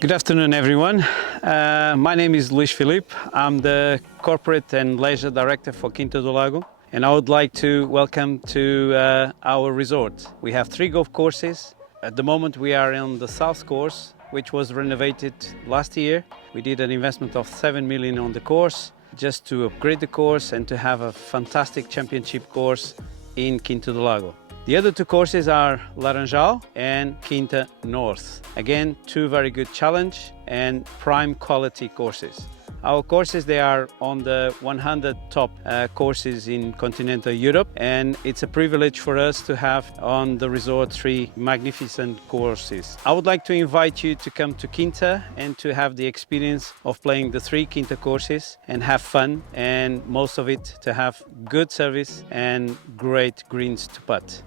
Good afternoon, everyone. My name is Filipe. I'm the Corporate and Leisure Director for Quinta Do Lago, and I would like to welcome to our resort. We have 3 golf courses. At the moment we are on the South course, which was renovated last year. We did an investment of 7 million on the course, just to upgrade the course and to have a fantastic championship course in Quinta do Lago. The other 2 courses are Rachael and Quinta North. Again, 2 very good challenge and prime quality courses. Our courses, they are on the 100 top courses in continental Europe, and it's a privilege for us to have on the resort 3 magnificent courses. I would like to invite you to come to Quinta and to have the experience of playing the 3 Quinta courses and have fun, and most of it to have good service and great greens to putt.